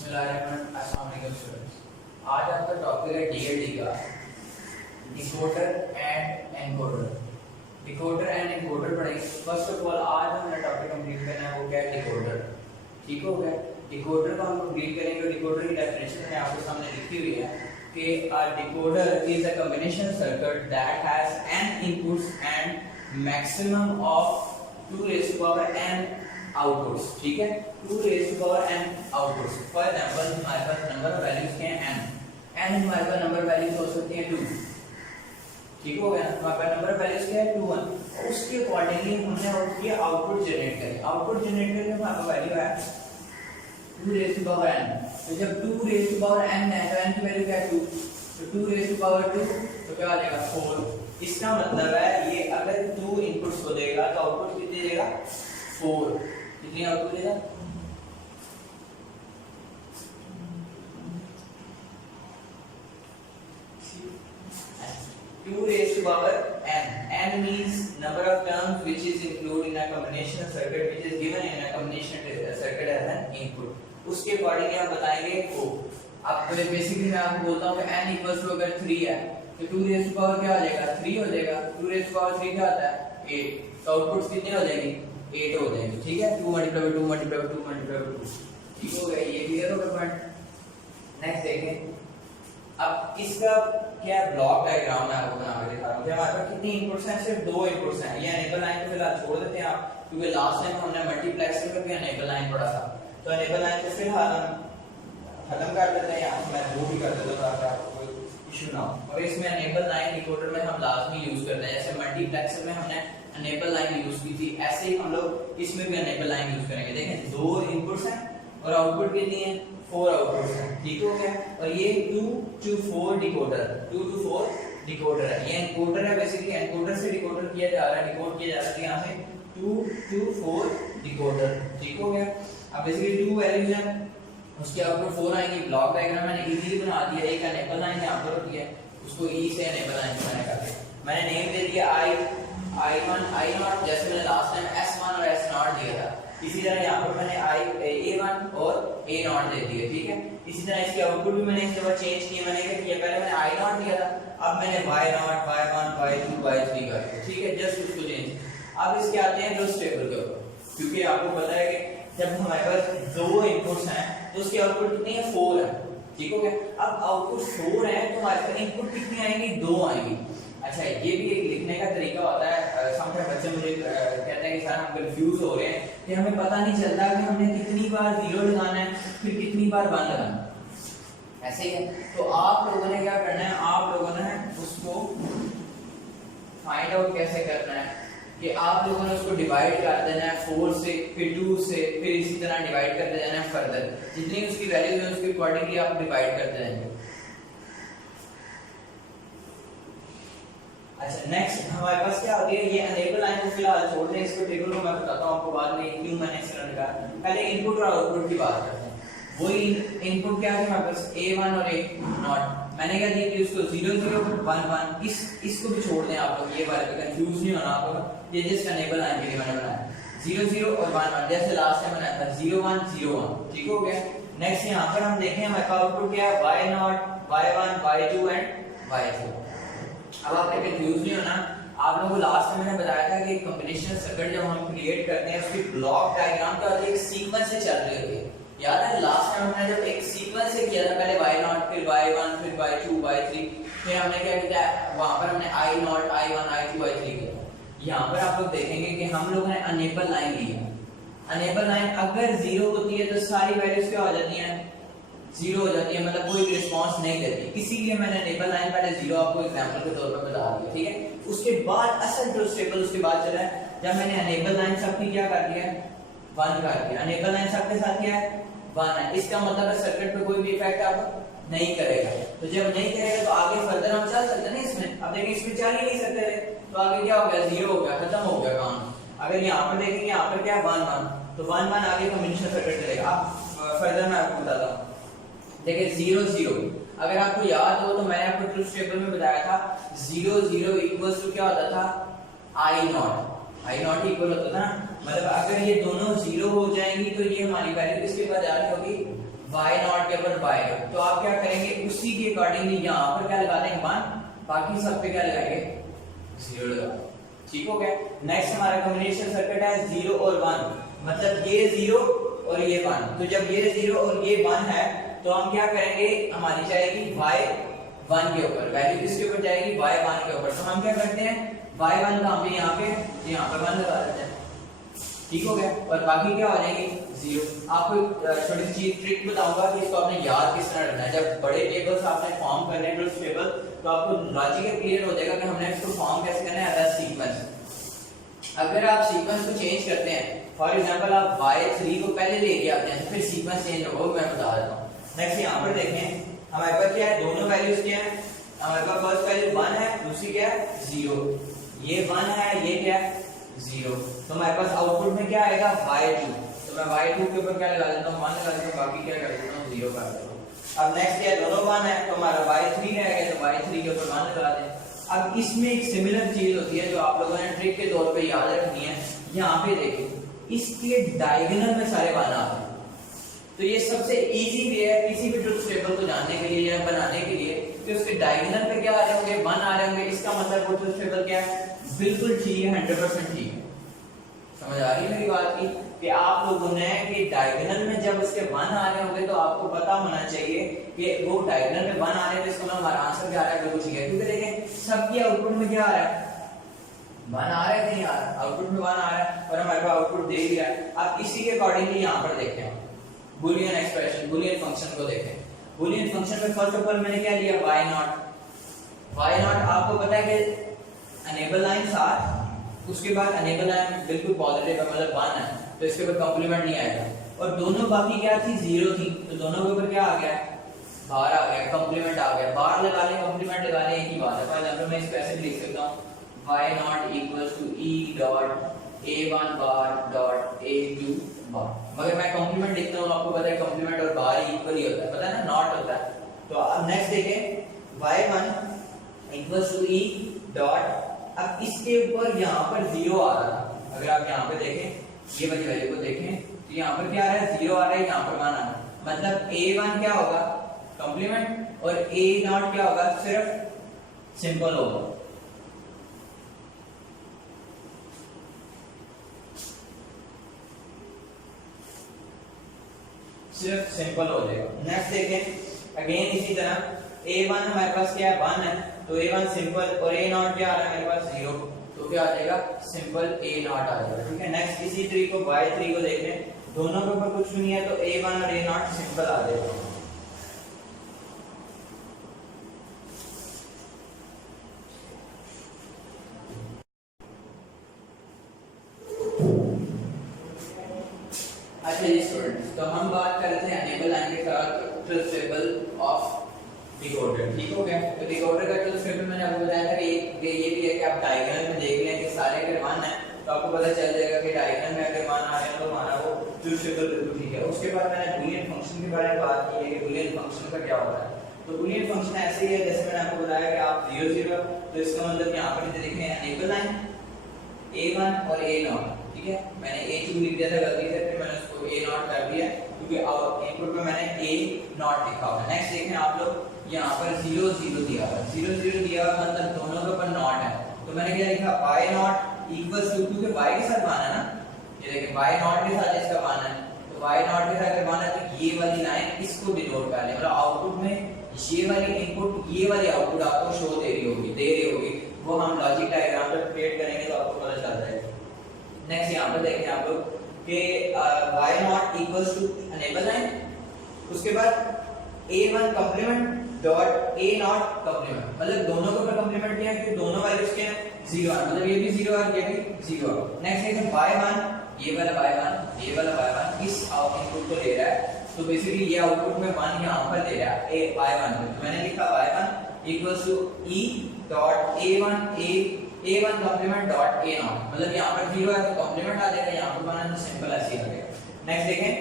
अस्सलामुअलैकुम स्टूडेंट्स, आज आपका टॉपिक है डीएलडी का decoder and encoder. Decoder and encoder पढ़ेंगे। फर्स्ट ऑफ ऑल आज हमारा टॉपिक कंप्लीट करना है, वो क्या है? डिकोडर। ठीक हो गया? डिकोडर को हम कंप्लीट करेंगे और डिकोडर की डेफिनेशन मैं आपके सामने लिखी हुई है कि a decoder is a combination circuit that has n inputs and maximum of 2 raised to power n outputs. ठीक है, 2 raised to power n outputs. For example हमारे पास नंबर ऑफ वैल्यूज के हैं n हमारे पास नंबर वैल्यूज हो सकती हैं 2। ठीक हो गया? हमारे पास नंबर ऑफ वैल्यूज क्या है 2 1। और उसके अकॉर्डिंगली हमने और किया आउटपुट जनरेट करें। आउटपुट जनरेट करके हमारे पास वैल्यू है 2 raised to power n। तो जब 2 raised to power n है तो n की वैल्यू क्या है 2, तो 2 raised to power 2 तो क्या आ जाएगा 4। इसका मतलब है ये अगर 2 इनपुट्स को देगा तो आउटपुट कितनी देगा 4। कितनी आउटपुट देगा? 2 raised to power n. n means number of terms which is included in a combinational circuit which is given in a combinational circuit as an input। उसके अकॉर्डिंग आप बताएंगे को। अब बेसिकली मैं आपको बोलता हूँ कि n इक्वल्स टू अगर 3 है तो 2 raised to power क्या हो जाएगा 3 हो जाएगा। 2 raised to power 3 क्या आता है 8। तो आउटपुट कितने हो जाएंगे 8 हो जाएंगे। ठीक है, 2 × 2 × 2 × 2। ठीक हो गया? ये क्लियर हो गया पॉइंट। नेक्स्ट देखें, अब इसका क्या ब्लॉक डायग्राम मैं आपको बना के दिखा रहा हूं कि हमारे पास कितनी इनपुट्स हैं? सिर्फ 2 इनपुट्स हैं। ये अनेबल लाइन को फिलहाल छोड़ देते हैं आप, क्योंकि लास्ट टाइम हमने मल्टीप्लेक्सर में भी अनेबल लाइन पढ़ा था। तो अनेबल लाइन को फिलहाल हम खत्म कर देते हैं, यहां मैं वो भी कर देता हूं ताकि आपको कोई इशू ना हो। और इसमें अनेबल लाइन डिकोडर में हम लाजमी यूज करते हैं। जैसे मल्टीप्लेक्सर में हमने अनेबल लाइन यूज की थी, ऐसे ही हम लोग इसमें भी अनेबल लाइन यूज करेंगे। देखें 2 इनपुट्स हैं और आउटपुट कितनी है 4 आउटपुट्स हैं। ठीक हो गया? और ये 2 to 4 डिकोडर, 2 to 4 डिकोडर है। ये एनकोडर है, बेसिकली एनकोडर से डिकोडर किया जा रहा है, डिकोड किया जा रहा है यहां से 2 to 4 डिकोडर। ठीक हो गया? अब बेसिकली 2 वैल्यूज हैं, उसके आउटपुट 4 आएंगे। ब्लॉक डायग्राम मैंने इजीली बना दिया। एक अनेबल लाइन यहां पर होती है, उसको ई से अनेबल लाइन मैंने कर दिया। मैंने नेम दे दिया I1 I0, जैसे मैंने लास्ट टाइम S1 और S0 दिया था। इसी तरह यहाँ पर मैंने A1 और A0 दे दिए। ठीक है, इसी तरह इसके आउटपुट भी मैंने इस दफा चेंज किए। मैंने क्या किया, पहले मैंने I0 दिया था, अब मैंने Y0 Y1 Y2 Y3 कर दिया। ठीक है, जस्ट उसको चेंज। अब इसके आते हैं ट्रुथ टेबल के ऊपर, क्योंकि आपको पता है कि जब हमारे पास 2 इनपुट्स हैं तो उसके आउटपुट कितनी है 4 है। ठीक हो गया? अब आउटपुट 4 है तो हमारे पास इनपुट कितनी आएंगी 2 आएंगी। अच्छा, ये भी एक लिखने का तरीका होता है। समझे बच्चे मुझे कहते हैं कि सर हम कंफ्यूज हो रहे हैं कि हमें पता नहीं चलता कि हमने कितनी बार 0 लगाना है फिर कितनी बार 1 लगाना है। ऐसे ही है। तो आप लोगों ने क्या करना है, आप लोगों ने उसको फाइंड आउट कैसे करना है कि आप लोगों ने उसको डिवाइड कर देना है 4 से, फिर 2 से, फिर इसी तरह डिवाइड करते जाना है फर्दर। जितनी उसकी वैल्यूज है उसके अकॉर्डिंगली आप डिवाइड करते जाएंगे। अच्छा, नेक्स्ट हमारे पास क्या होती है, ये अनेबल लाइन को फिलहाल छोड़ दें, इसको टेबल को मैं बताता हूं आपको बाद में क्यों मैंने इस तरह निकाला। पहले इनपुट और आउटपुट की बात करते हैं। वही इनपुट क्या है हमारे पास A1 और A0। मैंने क्या दिया कि उसको 0 0 1 1, इसको भी छोड़ दें आप लोग, ये बारे में कंफ्यूज नहीं होना आप लोग। ये जस्ट अनेबल लाइन के लिए मैंने बनाया 0 0 और 1 1, जैसे लास्ट टाइम बनाया था 0 1 0 1। ठीक हो गया? नेक्स्ट यहां पर हम देखें हमारा आउटपुट क्या है Y0 Y1 Y2 and Y4। अब आपने कंफ्यूज नहीं होना। आप लोगों को लास्ट में मैंने बताया था कि कॉम्बिनेशनल सर्किट जब हम क्रिएट करते हैं उसकी ब्लॉक डायग्राम क्या होती है, एक सीक्वेंस से चल रही होती है। याद है लास्ट टाइम हमने जब एक सीक्वेंस से किया था, पहले Y0 फिर Y1 फिर Y2 Y3, फिर हमने क्या किया वहां पर हमने I0 I1 I2 I3 किया। यहाँ पर आप लोग देखेंगे कि हम लोगों ने अनेबल लाइन ली है। अनेबल लाइन अगर 0 होती है तो सारी वैल्यूज क्या हो जाती हैं 0 हो जाती है, मतलब कोई भी रिस्पांस नहीं देती। इसीलिए मैंने अनेबल लाइन पहले 0 आपको एग्जांपल के तौर पर बता दिया। ठीक है, उसके बाद असल ट्रुथ टेबल उसके बाद चला है जब मैंने अनेबल लाइन सबकी क्या कर दिया 1 कर दिया। अनेबल लाइन सबके साथ क्या है 1 है। इसका मतलब है सर्किट पे कोई भी इफेक्ट आप नहीं करेगा। तो जब नहीं करेगा तो आगे फर्दर हम चल सकते हैं ना इसमें। अब देखिए इसमें चल ही नहीं सकते थे, तो आगे क्या हो गया 0 हो गया, खत्म हो गया काम। अगर यहाँ पर देखेंगे यहाँ पर क्या 1 1, तो 1 1 आगे कॉम्बिनेशन सर्किट चलेगा। अब फर्दर मैं आपको बताता हूँ। देखिए 0 0, अगर आपको याद हो तो मैंने आपको ट्रुथ टेबल में बताया था 0 0 इक्वल्स टू क्या होता था I0 इक्वल होता था ना। मतलब अगर ये दोनों 0 हो जाएंगी तो ये हमारी वैल्यू किसके पास जा रही होगी y नॉट के ऊपर y नॉट, तो आप क्या करेंगे उसी के अकॉर्डिंगली यहाँ पर क्या लगा देंगे 1, बाकी सब पे क्या लगाएंगे 0 लगा। ठीक हो गया। नेक्स्ट हमारा कॉम्बिनेशन सर्किट है 0 और 1, मतलब ये 0 और ये 1। तो जब ये 0 और ये 1 है तो हम क्या करेंगे, हमारी जाएगी y 1 के ऊपर, वैल्यू किसके ऊपर जाएगी y 1 के ऊपर। तो हम क्या करते हैं y 1 का हम यहाँ पे 1 लगा देते हैं। ठीक हो गया। और बाकी क्या हो जाएगी 0। आपको छोटी सी चीज ट्रिक बताऊंगा कि इसको आपने याद किस तरह रखना है। जब बड़े टेबल्स आपने फॉर्म करने हैं ट्रुथ टेबल, तो आपको लॉजिक क्लियर हो जाएगा कि हमने इसको फॉर्म कैसे करना है एज सीक्वेंस। अगर आप सीक्वेंस को चेंज करते हैं, फॉर एग्जांपल आप y3 को पहले लेके आते हैं तो फिर सीक्वेंस चेंज होगा, वो मैं बता देता हूं। नेक्स्ट यहां पर देखें हमारे पास क्या है, दोनों वैल्यूज क्या है, हमारे पास फर्स्ट वैल्यू 1 है, दूसरी क्या है 0। ये 1 है, ये क्या है 0। तो हमारे पास आउटपुट में क्या आएगा y2। तो मैं y2 के ऊपर क्या लगा देता हूं 1 लगा देता हूं, बाकी क्या कर देता हूं 0 कर देता हूं। अब नेक्स्ट क्या है, दोनों 1 है तो हमारा y3 रह गया, तो y3 के ऊपर 1 लगा दें। अब इसमें एक सिमिलर चीज होती है जो आप लोगों ने ट्रिक के तौर पे याद रखनी है। यहाँ पे देखिए इसके डायगोनल में सारे 1 आते हैं, तो ये सबसे इजी वे है किसी भी ट्रुथ टेबल को जानने के लिए या बनाने के लिए कि उसके डायगोनल पे क्या आ रहे होंगे 1 आ रहे होंगे। इसका मतलब वो ट्रुथ टेबल क्या है, बिल्कुल ठीक है, 100% ठीक है। समझ आ रही है मेरी बात की कि आप लोगों ने कि डायगोनल में जब उसके 1 आ रहे होंगे तो आपको पता होना चाहिए कि वो डायगोनल में 1 आ रहे हैं, तो इसका मतलब हमारा आंसर क्या आ रहा है, बिल्कुल ठीक है। क्योंकि देखें सबके आउटपुट में क्या आ रहा है 1 आ रहा है, नहीं आ रहा, आउटपुट में 1 आ रहा है और हमारे पास आउटपुट दे दिया है। अब इसी के अकॉर्डिंगली यहाँ पर देखें बूलियन एक्सप्रेशन, बूलियन फंक्शन को देखें। बूलियन फंक्शन में फर्स्ट ऑफ ऑल मैंने क्या लिया y नॉट। आपको पता है कि अनेबल लाइन 7, उसके बाद अनेबल लाइन बिल्कुल पॉजिटिव है, मतलब 1 है, तो इसके ऊपर कॉम्प्लीमेंट नहीं आएगा। और दोनों बाकी क्या थी 0 थी, तो दोनों के ऊपर क्या आ गया बार आ गया, कॉम्प्लीमेंट आ गया। बार लगा ले कॉम्प्लीमेंट लगा ले, एक ही बात है। फॉर एग्जांपल मैं इसको ऐसे भी लिख सकता हूं y not equals to e dot a1 bar dot a2 bar. मगर मैं कॉम्प्लीमेंट लिखता हूं, आपको पता है कॉम्प्लीमेंट और बार इक्वल ही होता है, पता है ना, नॉट होता है। तो अब नेक्स्ट देखें y1 equals to e dot, अब इसके ऊपर यहाँ पर 0 आ रहा था। अगर आप यहाँ पे देखें ये वाली वैल्यू को देखें तो यहाँ पर क्या आ रहा है 0 आ रहा है, यहाँ पर 1 आ रहा है, मतलब a1 क्या होगा कॉम्प्लीमेंट और a नॉट क्या होगा सिर्फ सिंपल होगा। सिर्फ सिंपल हो जाएगा। नेक्स्ट देखें अगेन इसी तरह a1 हमारे पास क्या है 1 है, तो a1 सिंपल और a नॉट क्या आ रहा है मेरे पास 0, तो क्या आ जाएगा सिंपल a नॉट आ जाएगा। ठीक है। नेक्स्ट इसी ट्री को y3 को देख लें, दोनों के ऊपर कुछ नहीं है तो a1 और a नॉट सिंपल आ जाएगा। अच्छा जी स्टूडेंट्स, तो हम बात कर रहे थे अनेबल लाइन के साथ ट्रुथ टेबल ऑफ डिकोडर। ठीक हो गया। तो डिकोडर का ट्रुथ टेबल मैंने आपको बताया था कि ये भी है कि आप डायगोनल में देख लें कि सारे अगर 1 है तो आपको पता चल जाएगा कि डायगोनल में अगर 1 आ रहे हैं तो हमारा वो ट्रुथ टेबल बिल्कुल ठीक है। उसके बाद मैंने बूलियन फंक्शन के बारे में बात की है कि बूलियन फंक्शन का क्या होता है। तो बूलियन फंक्शन ऐसे ही है जैसे मैंने आपको बताया कि आप 0 0, तो इसका मतलब यहां पर देखें अनेबल लाइन a1 और a नॉट। ठीक है, मैंने a2 लिख दिया था गलती से, फिर मैंने उसको a नॉट कर दिया क्योंकि इनपुट में मैंने a नॉट लिखा हुआ है। नेक्स्ट देखें आप लोग यहाँ पर 0 0 दिया हुआ है, 0 0 दिया हुआ मतलब दोनों के ऊपर नॉट है, तो मैंने क्या लिखा y नॉट इक्वल्स टू, क्योंकि y के साथ 1 है ना, ये देखिए y नॉट के साथ इसका 1 है, तो y नॉट के साथ अगर 1 है तो ये वाली लाइन इसको डिनोट कर ले, मतलब आउटपुट में ये वाली इनपुट ये वाली आउटपुट आपको शो दे रही होगी, वो हम लॉजिक डायग्राम पे क्रिएट करेंगे तो आपको पता चल जाएगा। नेक्स्ट यहाँ पर देखें आप लोग कि y not equals to a one bar line, उसके बाद a1 complement dot a not complement, मतलब दोनों के ऊपर कॉम्प्लीमेंट किया है, दोनों वैल्यूज के 0 है, मतलब ये भी 0 है ये भी 0 है। नेक्स्ट है y1, ये वाला y1 इस इनपुट को ले रहा है, तो बेसिकली ये आउटपुट में 1 यहां पर दे रहा है y1 में, तो मैंने लिखा y1 equals to e dot a1 complement dot a naught, मतलब यहां पर 0 है तो कॉम्प्लीमेंट आ जाएगा, यहां पर बनाना तो सिंपल ऐसे ही आ जाएगा। नेक्स्ट देखें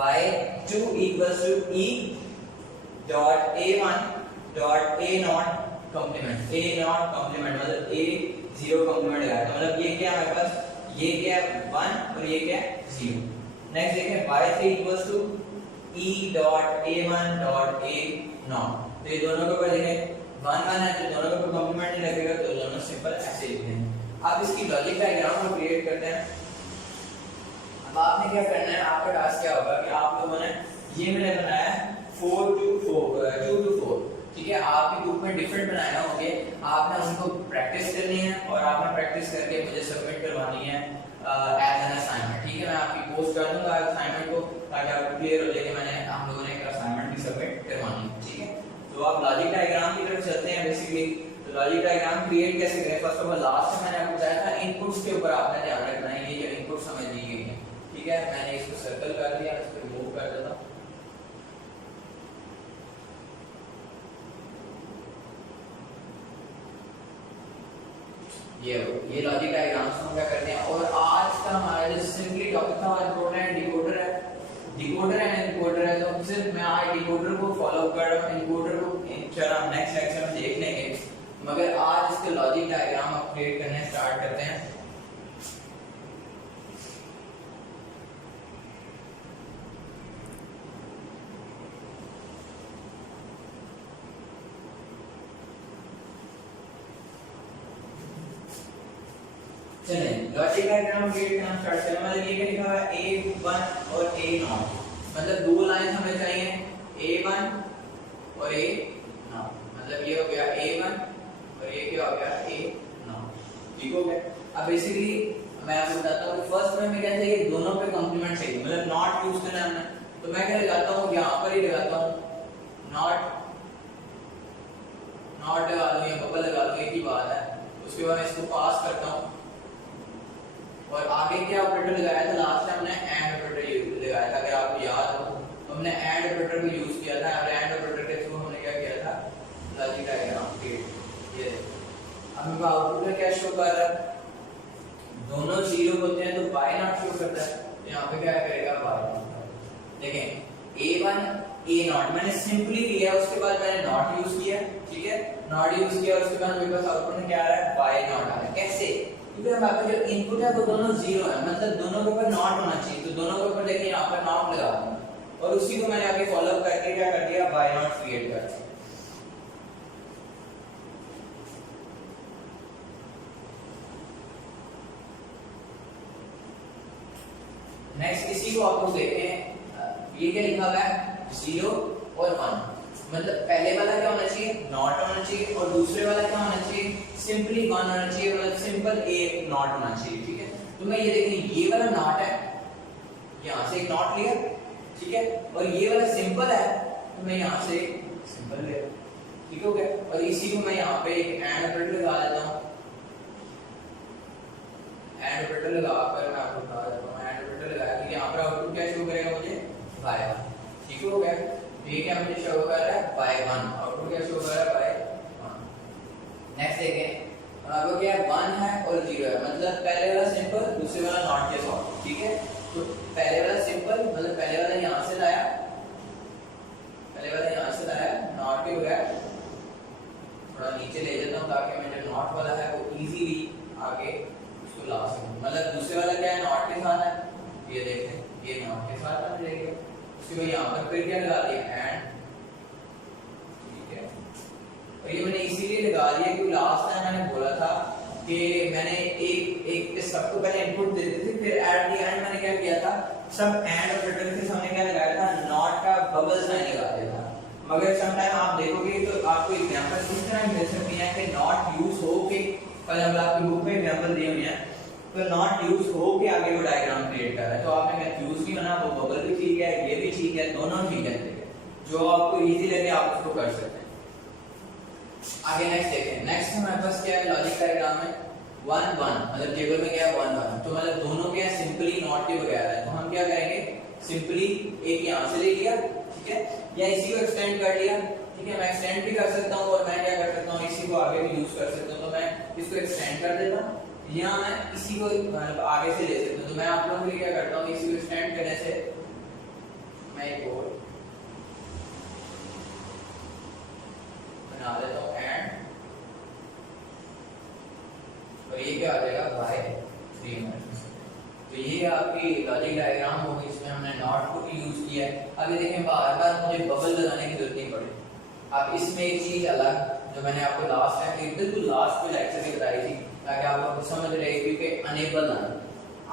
y2 equals to e dot a1 dot a not complement, a not complement मतलब a 0 कॉम्प्लीमेंट आया, तो मतलब ये क्या है हमारे पास, ये क्या है 1 और ये क्या है 0। नेक्स्ट देखें y3 equals to E dot A1 डॉट A0। तो ये दोनों के ऊपर देखें 1 1 है, तो दोनों के ऊपर कॉम्प्लीमेंट नहीं लगेगा, तो दोनों सिंपल ऐसे लिख देंगे। अब इसकी लॉजिक डायग्राम को क्रिएट करते हैं। अब आपने क्या करना है, आपका टास्क क्या होगा कि आप लोगों ने ये मैंने बनाया है 4 to 4, ठीक है। आपके ग्रुप में डिफरेंट बनाए होंगे, आपने उनको प्रैक्टिस करनी है और आपने प्रैक्टिस करके मुझे सबमिट करवानी है एज एन असाइनमेंट, ठीक है। मैं आपकी पोस्ट कर दूंगा असाइनमेंट को, ताकि आपको क्लियर हो जाए कि मैंने हम लोगों ने एक असाइनमेंट भी सबमिट करवानी है, ठीक है। तो आप लॉजिक डायग्राम की तरफ चलते हैं बेसिकली। तो लॉजिक डायग्राम क्रिएट कैसे करें, फर्स्ट ऑफ ऑल लास्ट में मैंने आपको बताया था इनपुट्स के ऊपर आपने ध्यान रखना है। ये जो इनपुट्स हमें दी गई है, ठीक है, मैंने इसको सर्कल कर दिया, इसको मूव कर देता हूं। ये लॉजिक डायग्राम्स हम क्या करते हैं। और आज का हमारा जो सिंपली टॉपिक था हमारा डिकोडर एंड डिकोडर है, डिकोडर एंड एनकोडर है। तो सिर्फ मैं आज डिकोडर को फॉलो कर रहा हूं, एनकोडर को इंशाल्लाह हम नेक्स्ट लेक्चर में देख लेंगे, मगर आज इसके लॉजिक डायग्राम आप क्रिएट करने स्टार्ट करते हैं। चलिए लॉजिक डायग्राम क्रिएट करना स्टार्ट करें। मतलब ये क्या लिखा हुआ है A1 और A0, मतलब दो लाइन हमें चाहिए A1 और A0, मतलब ये हो गया A1 और ये क्या हो गया A0, ठीक हो गया। अब बेसिकली मैं आपको बताता हूँ फर्स्ट में क्या चाहिए, दोनों पे कॉम्प्लीमेंट चाहिए, मतलब नॉट यूज करना है। तो मैं क्या लगाता हूँ, यहाँ पर ही लगाता हूँ नॉट लगा लूँ या बबल लगा लूँ, एक ही बात है। उसके बाद मैं इसको पास करता हूँ और आगे क्या ऑपरेटर लगाया था, लास्ट टाइम हमने एंड ऑपरेटर लगाया था, अगर आपको याद हो तो हमने एंड ऑपरेटर को यूज किया था। और एंड ऑपरेटर के थ्रू हमने क्या किया था, लॉजिक डायग्राम क्रिएट। ये अब मेरे आउटपुट में क्या शो कर रहा है, दोनों जीरो होते हैं तो बाय नॉट शो करता है। तो यहाँ पे क्या करेगा, बाय नॉट। देखें A1 A0 मैंने सिंपली लिया, उसके बाद मैंने नॉट यूज किया, ठीक है, नॉट यूज किया, उसके बाद मेरे पास आउटपुट में क्या आ रहा है, बाय नॉट आ रहा है। कैसे, क्योंकि हम आपका जो इनपुट है वो दोनों जीरो है, मतलब दोनों के ऊपर नॉट होना चाहिए। तो दोनों के ऊपर देखिए यहाँ पर नॉट लगा दूंगा और उसी को मैंने आगे फॉलो अप करके क्या कर दिया, बाय नॉट क्रिएट कर दिया। नेक्स्ट इसी को आप लोग देखें, ये क्या लिखा हुआ है 0 और 1, मतलब पहले वाला क्या होना चाहिए, नॉट होना चाहिए, और दूसरे वाला क्या होना चाहिए, सिंपली 1 होना चाहिए, मतलब सिंपल ए नॉट होना चाहिए, ठीक है। तो मैं ये देखिए ये वाला नॉट है, यहाँ से एक नॉट लिया, ठीक है, और ये वाला सिंपल है तो मैं यहाँ से सिंपल लिया, ठीक हो गया। और इसी को मैं यहाँ पे एक एंड ऑपरेटर लगा देता हूँ, एंड ऑपरेटर लगाकर मैं आपको बता देता हूँ, एंड ऑपरेटर लगा के यहाँ पर आउटपुट क्या शो करेगा मुझे, बाय 1, ठीक हो गया। ये क्या मुझे शो कर रहा है, बाय 1, आउटपुट क्या शो कर रहा है, बाय 1। नेक्स्ट देखें, अब क्या 1 है और 0 है, मतलब पहले वाला सिंपल, दूसरे वाला नॉट के साथ, ठीक है। तो पहले वाला सिंपल, मतलब पहले वाला यहाँ से लाया, पहले वाला यहाँ से लाया नॉट के बगैर, थोड़ा नीचे ले जाता हूँ ताकि मैं जो नॉट वाला है वो इजीली आगे उसको ला सकूँ। मतलब दूसरे वाला क्या है, नॉट के साथ है, ये देखते हैं, ये नॉट के साथ हम लेंगे, उसको यहाँ पर फिर क्या लगा दिया, एंड, ठीक है। और ये मैंने इसीलिए लगा दिया क्योंकि लास्ट टाइम मैंने बोला था कि मैंने एक सबको पहले इनपुट दे दी थी, फिर एट द एंड मैंने क्या किया था, सब एंड ऑपरेटर के सामने क्या लगाया था, नॉट का बबल साइन लगा दिया था। मगर सम टाइम आप देखोगे तो आपको एग्जांपल इस तरह मिल सकती है कि नॉट यूज हो के, फॉर एग्जांपल आपकी बुक में एग्जांपल दिए हुए हैं, तो नॉट यूज हो के आगे वो डायग्राम क्रिएट कर रहा है, तो आपने कंफ्यूज नहीं होना, वो बबल भी ठीक है, ये भी ठीक है, दोनों ठीक है, जो आपको इजी लगे आप उसको कर सकते हैं। आगे नेक्स्ट देखें, नेक्स्ट हमारे पास क्या है, लॉजिक डायग्राम में 1 1, मतलब टेबल में क्या है 1 1, तो मतलब दोनों क्या है, सिंपली नॉट के बगैर है। तो हम क्या करेंगे, सिंपली एक यहाँ से ले लिया, ठीक है, या इसी को एक्सटेंड कर लिया, ठीक है। मैं एक्सटेंड भी कर सकता हूँ और मैं क्या कर सकता हूँ, इसी को आगे भी यूज कर सकता हूँ। तो मैं इसको एक्सटेंड कर देता हूँ, यहाँ मैं इसी को आगे से ले सकता हूँ। तो मैं आप लोगों के लिए क्या करता हूँ, इसी को एक्सटेंड करने से मैं एक और बना देता हूँ एंड, और ये क्या आ जाएगा, बाय 3। तो ये आपकी लॉजिक डायग्राम होगी, इसमें हमने नॉट को भी यूज किया है। अभी देखें बार बार मुझे बबल लगाने की जरूरत नहीं पड़ी। अब इसमें एक चीज अलग जो मैंने आपको लास्ट टाइम एक बिल्कुल लास्ट में लेक्चर में बताई थी ताकि आप लोग समझ रहे क्योंकि अनेबल लाइन,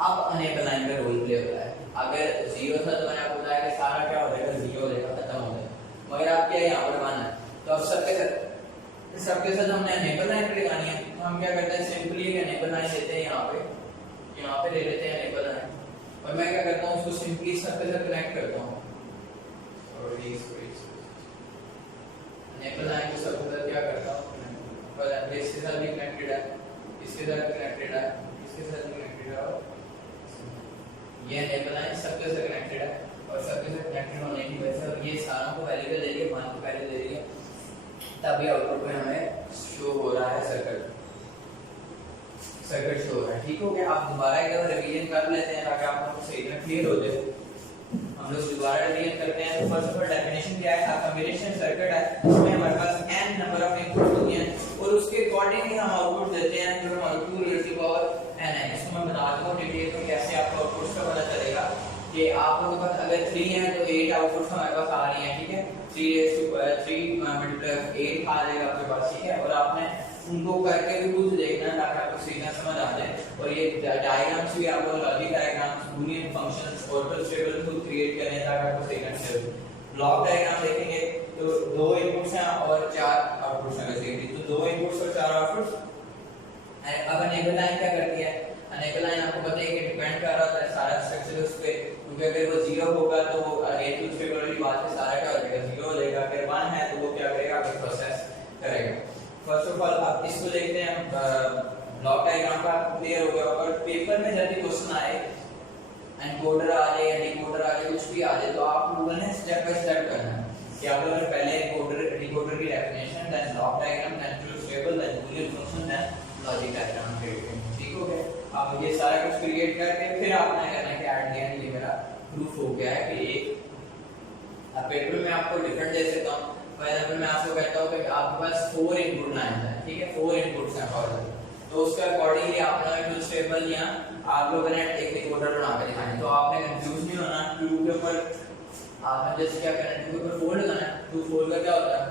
अब अनेबल लाइन का रोल प्ले होता है। अगर जीरो था तो मैंने आपको बताया कि सारा क्या हो जाएगा, जीरो हो जाएगा, खत्म हो जाएगा। मगर आप क्या यहाँ पर वन है तो अब सबके साथ हमने अनेबल लाइन लगानी है, तो हम क्या करते हैं सिंपली एक अनेबल लाइन लेते हैं, यहाँ पे ले लेते हैं अनेबल लाइन, और मैं क्या करता हूँ उसको सिंपली सबके साथ कनेक्ट करता हूँ। और अनेबल लाइन को सबके साथ क्या करता हूँ, पर इसके साथ भी कनेक्टेड है, इसके साथ कनेक्टेड है, इसके साथ कनेक्टेड है, और ये अनेबल लाइन सबके साथ कनेक्टेड है। और सबके साथ कनेक्टेड होने की वजह से और ये सारों को वैल्यू दे रही है, वन को वैल्यू दे रही है, तभी आउटपुट में हमें शो हो रहा है सर्किट शो हो रहा है। ठीक हो गया। आप दोबारा एक बार रिवीजन कर लेते हैं ताकि आप लोगों को सही तरह क्लियर हो जाए। हम लोग दोबारा रिवीजन करते हैं। तो फर्स्ट ऑफ ऑल डेफिनेशन क्या है, कॉम्बिनेशन सर्किट है उसमें हमारे पास n नंबर ऑफ इनपुट होती हैं और उसके अकॉर्डिंगली हम आउटपुट देते हैं जो हमारा 2 raised to power n है। इसको मैं बता दूं डिटेल में कैसे आपको आउटपुट का पता चलेगा कि आप लोगों के पास अगर 3 है तो 8 आउटपुट हमारे पास आ रही है। ठीक है, 3 raised to 3 मल्टीप्लाई 8 आ जाएगा आपके पास। ठीक है, और आपने उनको करके भी खुद देखना ताकि आपको सीधा समझ आ जाए। और ये डायग्राम्स भी आप लोग logic diagrams, Boolean functions, order table खुद क्रिएट करें ताकि आपको सही ढंग से हो। ब्लॉक डायग्राम देखेंगे तो 2 इनपुट्स हैं और 4 आउटपुट्स हैं बेसिकली, तो 2 इनपुट्स और 4 आउटपुट्स। अब अनेबल लाइन क्या करती है, अनेबल लाइन आपको पता है कि डिपेंड कर रहा है सारा स्ट्रक्चर उस पे, क्योंकि अगर वो 0 होगा तो वो रेट टू स्टेबल वाली बात है, सारा क्या हो जाएगा 0 हो जाएगा। अगर 1 है तो वो क्या करेगा, आगे प्रोसेस करेगा। फर्स्ट ऑफ ऑल आप इसको देखते हैं, ब्लॉक डायग्राम का क्लियर हो गया। और पेपर में जब भी क्वेश्चन आए, एनकोडर आ जाए या डिकोडर आ जाए, कुछ भी आ जाए, तो आप लोगों ने स्टेप बाय स्टेप करना है कि आप लोगों ने पहले एनकोडर डिकोडर की definition, then block diagram, then truth table, then Boolean function, then logic diagram create करना। ठीक हो गया। अब ये सारा कुछ क्रिएट करके फिर आपने करना है कि ऐड द एंड, ये मेरा प्रूफ हो गया है कि एक। अब पेपर में आपको डिफरेंट दे सकता हूं। फॉर एग्जांपल मैं आपको कहता हूं कि आपके पास 4 इनपुट लाइन है। ठीक है, 4 इनपुट्स हैं फॉर एग्जांपल, तो उसके अकॉर्डिंगली आप लोगों ने ट्रूथ टेबल या आप लोगों ने एक डिकोडर बना के दिखाना है। तो आपने कंफ्यूज नहीं होना। ट्रू के ऊपर आपने जैसे क्या करना है, ट्रू के ऊपर फोल्ड करना है। ट्रू फोल्ड का क्या होता है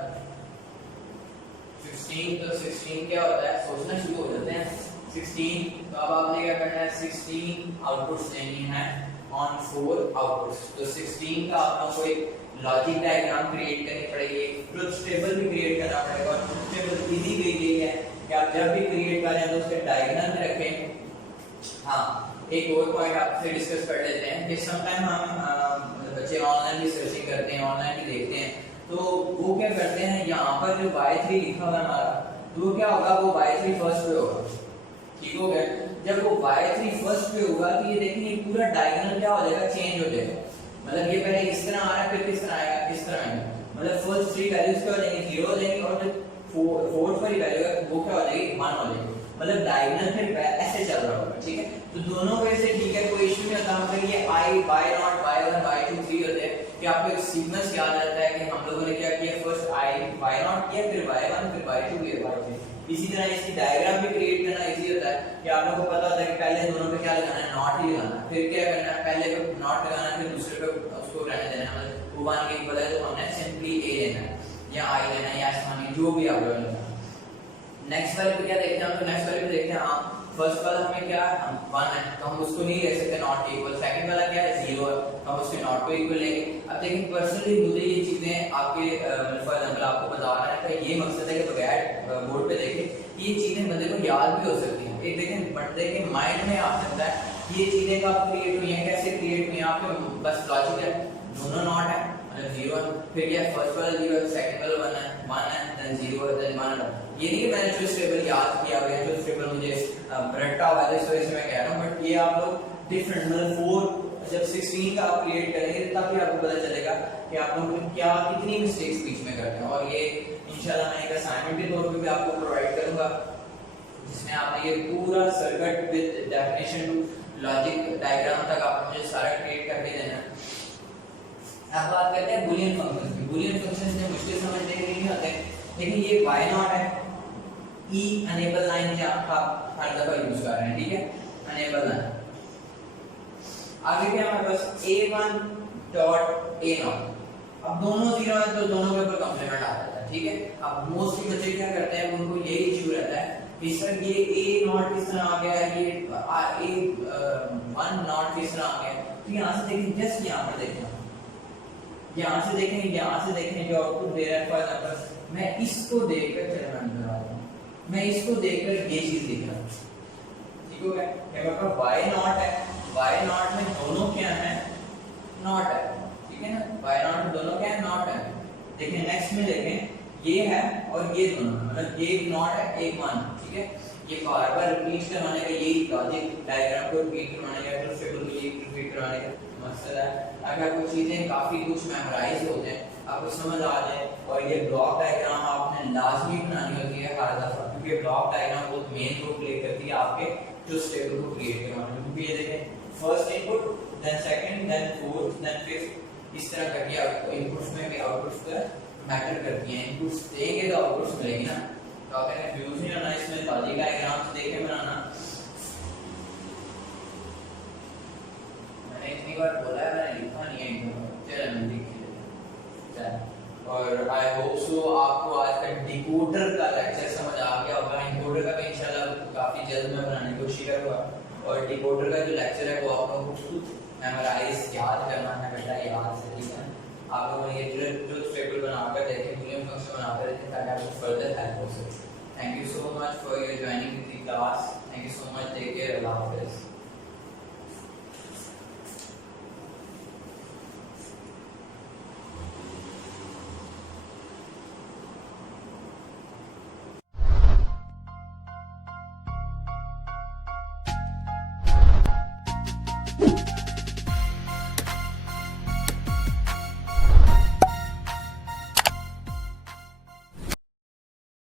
16, तो 16 क्या होता है, सोचना शुरू हो जाते हैं। 16, तो अब आपने क्या करना है, 16 आउटपुट्स लेनी है ऑन 4 आउटपुट्स। तो 16 का आप लोगों को एक लॉजिक डायग्राम क्रिएट करनी पड़ेगी, ट्रुथ टेबल भी क्रिएट करना पड़ेगा। और ट्रुथ टेबल इजी वे ये है कि आप जब भी क्रिएट करें तो उसके डायग्राम में रखें। हाँ, एक और पॉइंट आपसे डिस्कस कर लेते हैं कि समटाइम हम बच्चे ऑनलाइन भी सर्चिंग करते हैं, ऑनलाइन भी देखते हैं, तो वो क्या करते हैं, यहाँ पर जो y3 लिखा हुआ है हमारा, तो वो क्या होगा, वो y3 फर्स्ट पे होगा। ठीक हो गया। जब वो y3 फर्स्ट पे होगा तो ये देखिए पूरा डायगोनल क्या हो जाएगा, चेंज हो जाएगा। मतलब ये पहले इस तरह आ रहा है, फिर किस तरह आएगा, इस तरह आएगा। मतलब फर्स्ट 3 वैल्यूज क्या हो जाएंगी, 0 हो जाएंगी, और जो फोर्थ वाली वैल्यू है वो क्या हो जाएगी, 1 हो जाएगी। मतलब डायगोनल फिर ऐसे चल रहा होगा। ठीक है, तो दोनों वे से ठीक है, कोई इशू नहीं होता। मतलब ये i y0 y1 y2 3 होते हैं कि आपको एक सीक्वेंस याद रहता है कि हम लोगों ने क्या किया, फर्स्ट i y0 किया, फिर y1, फिर y2, फिर y3। इसी तरह इसकी डायग्राम भी क्रिएट करना इजी होता है कि आप लोगों को पता होता है कि पहले दोनों पे क्या लगाना है, नॉट ही लगाना है, फिर क्या करना है, पहले पे नॉट लगाना है, फिर दूसरे पे उसको रहने देना है। मतलब वो 1 के इक्वल है तो हमने सिंपली a लेना है या i लेना है या आसमानी जो भी आप लोगों ने। नेक्स्ट वाले पे क्या देखते हैं, तो नेक्स्ट वाले पे देखते हैं हाँ, फर्स्ट वाला हमें क्या है, 1 है तो हम उसको नहीं ले सकते नॉट के इक्वल। सेकंड वाला क्या है, 0 है, हम उसके नॉट को इक्वल लेंगे। अब देखिए पर्सनली मुझे ये चीजें आपके फॉर एग्जांपल आपको बता रहा है कि ये मकसद है कि बगैर बोर्ड पे देखें ये चीजें बंदे को याद भी हो सकती हैं। एक देखें बंदे के माइंड में आ सकता है ये चीजें कब क्रिएट हुई हैं, कैसे क्रिएट हुई हैं, आपके बस लॉजिक है, दोनों नॉट है, मतलब 0 है, फिर क्या फर्स्ट वाला 0 है, सेकंड वाला 1 है, देन 0 है, देन 1 है। ये नहीं कि मैंने ट्रूथ टेबल याद किया हुआ है, ट्रूथ टेबल मुझे रट्टा हुआ है, इस वजह से मैं कह रहा हूं, बट ये आप लोग डिफरेंट मतलब 4 जब 16 का आप क्रिएट करेंगे तब भी आपको पता चलेगा कि आप लोग क्या कितनी मिस्टेक्स बीच में करते हैं। और ये इंशाल्लाह मैं एक असाइनमेंट के तौर पे भी आपको प्रोवाइड करूंगा जिसमें आपने ये पूरा circuit with definition to logic diagram तक आपको मुझे सारा क्रिएट करके देना है। अब बात करते हैं बूलियन फंक्शंस की। बूलियन फंक्शंस में मुश्किल समझने के लिए नहीं होते, लेकिन ये y0 है, e अनेबल लाइन से आप हर दफा यूज कर रहे हैं। ठीक है, अनेबल लाइन। आगे क्या हमारे पास a1 डॉट ए नॉट। अब दोनों जीरो है तो दोनों के ऊपर कॉम्प्लीमेंट आ जाता है, ठीक है। अब मोस्टली बच्चे क्या करते हैं, उनको ये इशू रहता है कि सर ये ए नॉट किस तरह आ गया, ये ए वन नॉट किस तरह आ गया। तो यहाँ से देखें, जस्ट यहाँ पर देखें, यहाँ से देखें जो आउटपुट दे रहा है। फॉर एग्जांपल मैं इसको देखकर, चलो मैं अंदर आ रहा हूँ, मैं इसको देखकर ये चीज देख रहा हूँ, ठीक हो गया। मेरे पास वाई नॉट है, वाई नॉट में दोनों क्या है, नॉट है, ठीक है ना। वाई नॉट में दोनों क्या है, नॉट है। देखें नेक्स्ट में देखें, ये है और ये दोनों, मतलब एक नॉट है एक वन, ठीक है। ये बार बार रिपीट करवाने का यही लॉजिक, डायग्राम को रिपीट करवाने का, ट्रुथ टेबल को ये रिपीट करवाने का मकसद है। अगर कोई चीजें काफी कुछ मेमोराइज हो जाए, आपको समझ आ जाए, और ये ब्लॉक डायग्राम आपने लाजमी बनानी होती है हर दफा, क्योंकि ब्लॉक डायग्राम बहुत मेन रोल प्ले करती है आपके ट्रुथ टेबल को क्रिएट करवाने में। क्योंकि ये देखें, first input, then second, then fourth, then fifth, इस तरह करके आपको इनपुट्स में भी आउटपुट्स का मैटर करती हैं। इनपुट्स देंगे तो आउटपुट्स मिलेगी ना, तो आपने कंफ्यूज नहीं होना इसमें। लॉजिक डायग्राम से देख के बनाना, मैंने इतनी बार बोला है, मैंने लिखा नहीं है एकदम, चलो मैं लिख लेता हूं। और आई होप सो आपको आज का डिकोडर का लेक्चर समझ आ गया होगा। इनकोडर का भी इंशाल्लाह काफी जल्द मैं बनाने की कोशिश करूंगा, और डिकोडर का जो लेक्चर है वो आप लोगों को खुद मेमोराइज याद करना है बेटा, याद से, ठीक है। आप लोगों ने ये ट्रुथ टेबल बनाकर देखें, बूलियन फंक्शन बनाकर देखें, ताकि आपको फर्दर हेल्प हो सके। Thank you so much for your joining the class, thank you so much, take care, अल्लाह हाफिज़।